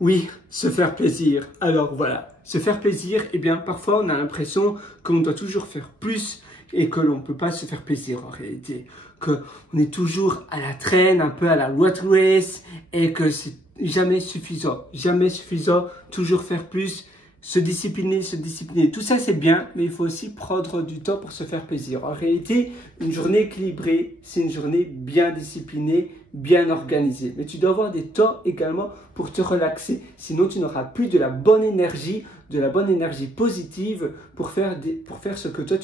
Oui, se faire plaisir. Alors voilà, se faire plaisir, eh bien parfois on a l'impression qu'on doit toujours faire plus et que l'on ne peut pas se faire plaisir en réalité. Qu'on est toujours à la traîne, un peu à la rat race et que c'est jamais suffisant. Jamais suffisant, toujours faire plus, se discipliner, se discipliner. Tout ça c'est bien, mais il faut aussi prendre du temps pour se faire plaisir. En réalité, une journée équilibrée, c'est une journée bien disciplinée, bien organisée. Mais tu dois avoir des temps également pour te relaxer. Sinon, tu n'auras plus de la bonne énergie positive pour faire ce que toi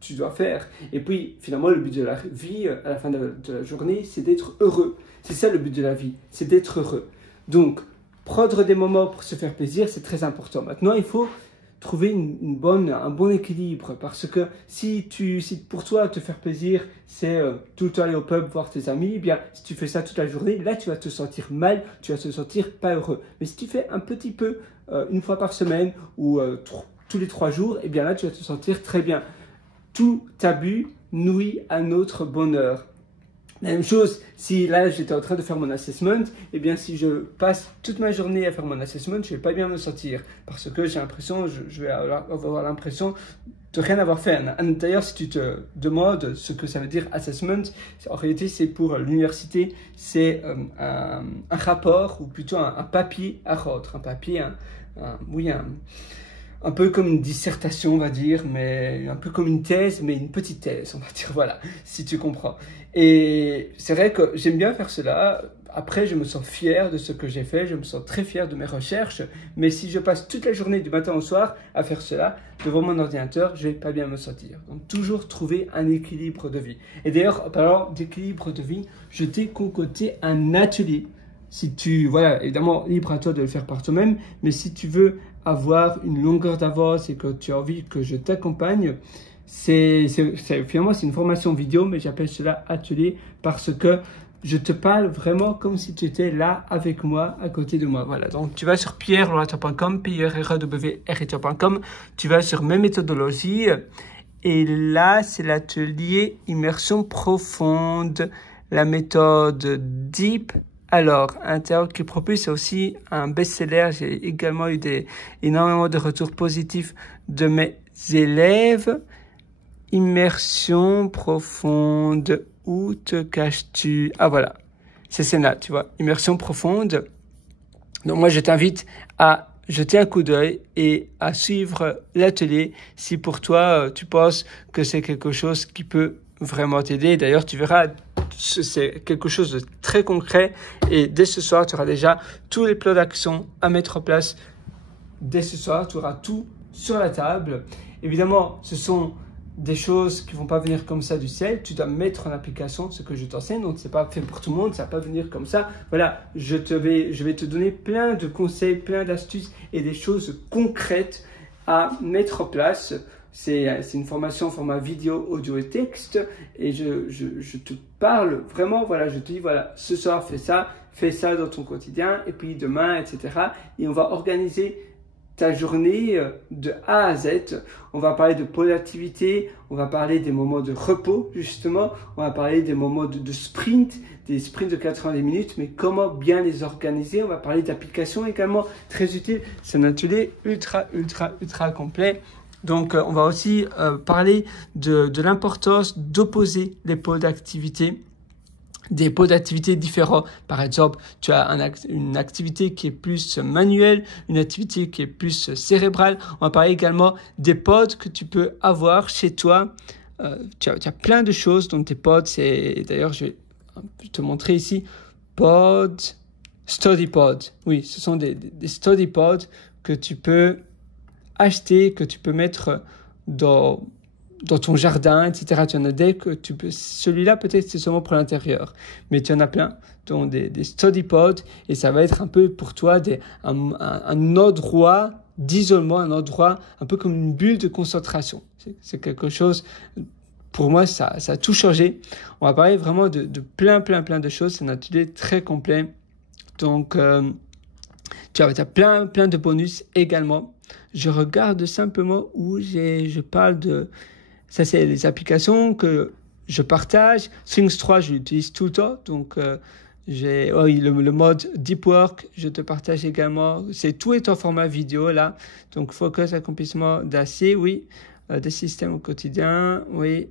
tu dois faire. Et puis, finalement, le but de la vie, à la fin de la journée, c'est d'être heureux. C'est ça le but de la vie, c'est d'être heureux. Donc, prendre des moments pour se faire plaisir, c'est très important. Maintenant, il faut trouver un bon équilibre parce que si pour toi te faire plaisir c'est tout le temps aller au pub voir tes amis, eh bien si tu fais ça toute la journée, là tu vas te sentir mal, tu vas te sentir pas heureux. Mais si tu fais un petit peu une fois par semaine ou tous les 3 jours, eh bien là tu vas te sentir très bien. Tout abus nuit à notre bonheur. Même chose, si là j'étais en train de faire mon assessment, eh bien si je passe toute ma journée à faire mon assessment, je vais pas bien me sentir parce que j'ai l'impression, je vais avoir l'impression de rien avoir fait. D'ailleurs, si tu te demandes ce que ça veut dire assessment, en réalité c'est pour l'université, c'est un rapport ou plutôt un papier à rendre, un papier, un peu comme une dissertation, on va dire, mais un peu comme une thèse, mais une petite thèse, on va dire, voilà, si tu comprends. Et c'est vrai que j'aime bien faire cela. Après, je me sens fier de ce que j'ai fait, je me sens très fier de mes recherches, mais si je passe toute la journée du matin au soir à faire cela devant mon ordinateur, je vais pas bien me sentir. Donc, toujours trouver un équilibre de vie. Et d'ailleurs, en parlant d'équilibre de vie, je t'ai concocté un atelier. Voilà, évidemment, libre à toi de le faire par toi-même, mais si tu veux avoir une longueur d'avance et que tu as envie que je t'accompagne, finalement, c'est une formation vidéo, mais j'appelle cela atelier parce que je te parle vraiment comme si tu étais là avec moi, à côté de moi. Voilà, donc tu vas sur pierrelorata.com, pierrerwrita.com, tu vas sur mes méthodologies et là, c'est l'atelier immersion profonde, la méthode Deep. Alors, Intérieur qui propulse, c'est aussi un best-seller. J'ai également eu énormément de retours positifs de mes élèves. Immersion profonde. Où te caches-tu? Ah voilà, c'est celle-là, tu vois. Immersion profonde. Donc moi, je t'invite à jeter un coup d'œil et à suivre l'atelier si pour toi, tu penses que c'est quelque chose qui peut vraiment t'aider. D'ailleurs, tu verras, c'est quelque chose de très concret et dès ce soir, tu auras déjà tous les plans d'action à mettre en place. Dès ce soir, tu auras tout sur la table. Évidemment, ce sont des choses qui ne vont pas venir comme ça du ciel. Tu dois mettre en application ce que je t'enseigne. Donc, ce n'est pas fait pour tout le monde. Ça ne va pas venir comme ça. Voilà, je vais te donner plein de conseils, plein d'astuces et des choses concrètes à mettre en place. C'est une formation en format vidéo, audio et texte et je te parle vraiment, voilà, je te dis, voilà, ce soir, fais ça dans ton quotidien et puis demain, etc. Et on va organiser ta journée de A à Z. On va parler de pôle d'activité, on va parler des moments de repos, justement, on va parler des moments de sprint, des sprints de 90 minutes, mais comment bien les organiser. On va parler d'applications également, très utile. C'est un atelier ultra complet. Donc, on va aussi parler de l'importance d'opposer les pôles d'activité, des pôles d'activité différents. Par exemple, tu as une activité qui est plus manuelle, une activité qui est plus cérébrale. On va parler également des pods que tu peux avoir chez toi. Tu as plein de choses dans tes pods. D'ailleurs, je vais te montrer ici. Study pod. Oui, ce sont des study pods que tu peux acheter, que tu peux mettre dans ton jardin, etc. Tu en as des que tu peux... Celui-là, peut-être, c'est seulement pour l'intérieur. Mais tu en as plein, dont des study pods. Et ça va être un peu pour toi un endroit d'isolement, un endroit un peu comme une bulle de concentration. C'est quelque chose... Pour moi, ça a tout changé. On va parler vraiment de plein de choses. C'est un atelier très complet. Donc, tu as plein de bonus également. Je regarde simplement où je parle de... Ça, c'est les applications que je partage. Things 3, je l'utilise tout le temps. Donc, J'ai oui, le mode Deep Work, je te partage également. Tout est en format vidéo là. Donc, focus, accomplissement d'acier, oui. Des systèmes au quotidien, oui.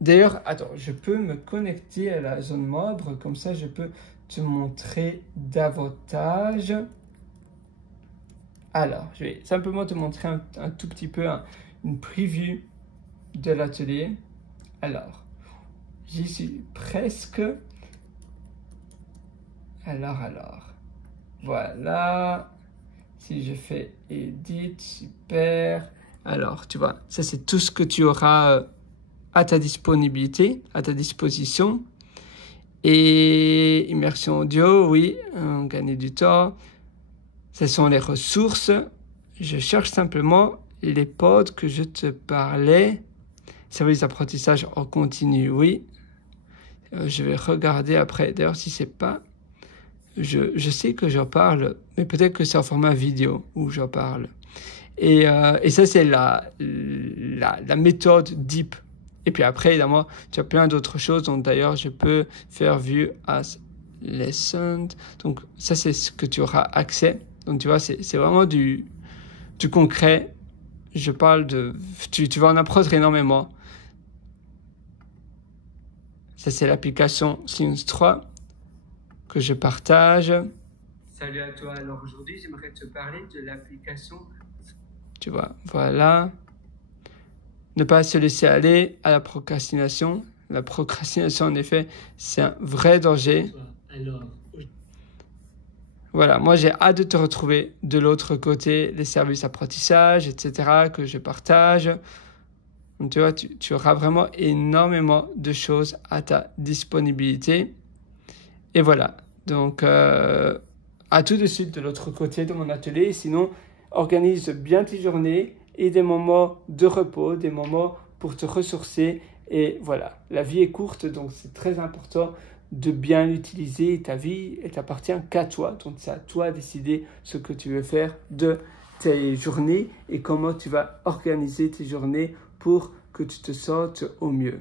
D'ailleurs, attends, je peux me connecter à la zone membre, comme ça je peux te montrer davantage. Alors, je vais simplement te montrer un tout petit peu une preview de l'atelier. Alors, j'y suis presque. Alors, voilà. Si je fais Edit, super. Alors, tu vois, ça c'est tout ce que tu auras à ta disponibilité, à ta disposition. Et immersion audio, oui, gagner du temps. Ce sont les ressources. Je cherche simplement les pods que je te parlais. Service d'apprentissage en continu, oui. Je vais regarder après. D'ailleurs, si c'est pas... Je sais que j'en parle, mais peut-être que c'est en format vidéo où j'en parle. Et ça, c'est la méthode Deep. Et puis après, évidemment, tu as plein d'autres choses. Donc d'ailleurs, je peux faire View as Lesson. Donc ça, c'est ce que tu auras accès. Donc tu vois, c'est vraiment du concret. Je parle de... Tu vas en apprendre énormément. Ça, c'est l'application Slims 3 que je partage. Salut à toi. Alors aujourd'hui, j'aimerais te parler de l'application. Tu vois, voilà. Ne pas se laisser aller à la procrastination. La procrastination, en effet, c'est un vrai danger. Alors, voilà, moi j'ai hâte de te retrouver de l'autre côté, les services apprentissage, etc., que je partage. Donc, tu vois, tu auras vraiment énormément de choses à ta disponibilité. Et voilà, donc à tout de suite de l'autre côté de mon atelier. Sinon, organise bien tes journées et des moments de repos, des moments pour te ressourcer. Et voilà, la vie est courte, donc c'est très important de bien l'utiliser. Ta vie, elle t'appartient qu'à toi. Donc c'est à toi de décider ce que tu veux faire de tes journées et comment tu vas organiser tes journées pour que tu te sentes au mieux.